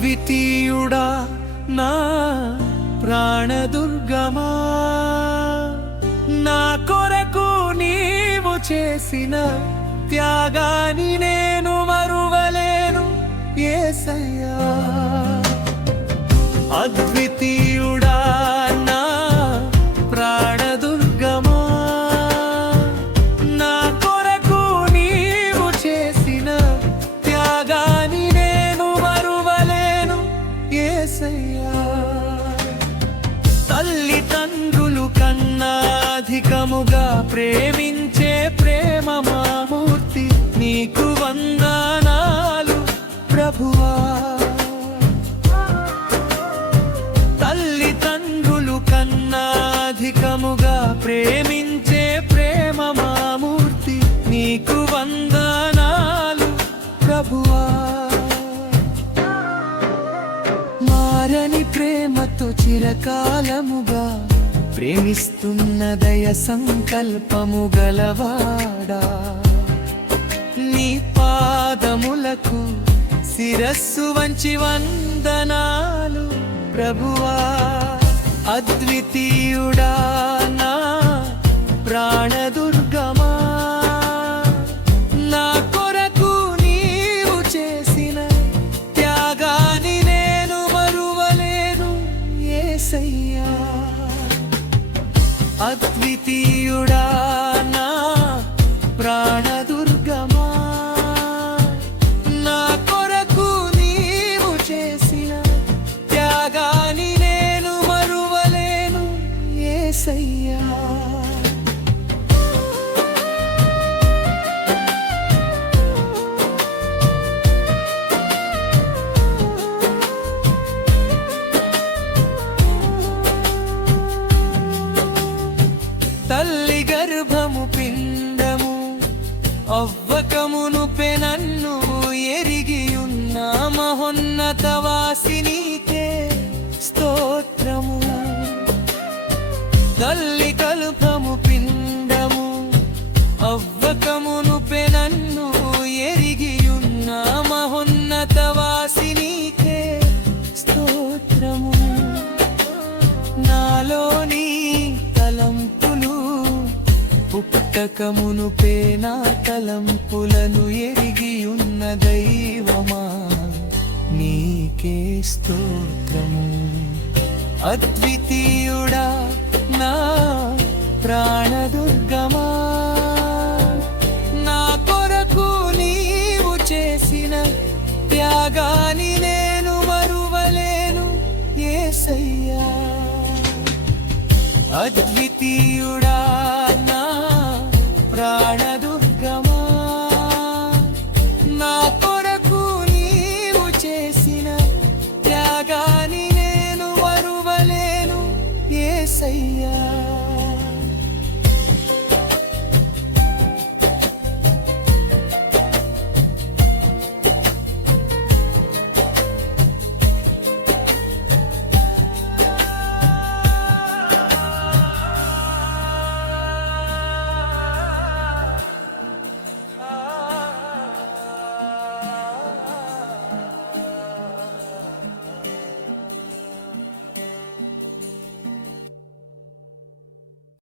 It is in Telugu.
అద్వితీయుడా నా ప్రాణదుర్గమా నా కొరకు నీవు చేసిన త్యాగాని నేను అధికముగా ప్రేమించే ప్రేమ మామూర్తి నీకు వందనాలు ప్రభువా. తల్లిదండ్రులు కన్నా అధికముగా ప్రేమించే ప్రేమ మామూర్తి నీకు వందనాలు ప్రభువా. మారని ప్రేమతో చిరకాలముగా ప్రేమిస్తున్న దయ సంకల్పము గలవాడా? నీ పాదములకు శిరస్సు వంచి వందనాలు ప్రభువా. అద్వితీయుడా నా ప్రాణదుర్గమా? నా కొరకు నీవు చేసిన త్యాగాని నేను మరువలేను ఏసయ్యా. అద్వితీయుడా నా ప్రాణదుర్గమా? నా కొరకు నీవు చేసిన త్యాగాని నేను మరువలేను ఏసయ్యా. తల్లి గర్భము పిండము అవ్వకమును పెనన్ను ఎరిగియున్న మహోన్నతవా పుట్టకమును పేనా తలంపులను ఎరిగి ఉన్న దైవమా? నీకే స్తోత్రము. అద్వితీయుడా నా ప్రాణదుర్గమా? నా కొరకు నీవు చేసిన త్యాగాని నేను మరువలేను ఏసయ్యా. అద్వితీయుడా say yeah.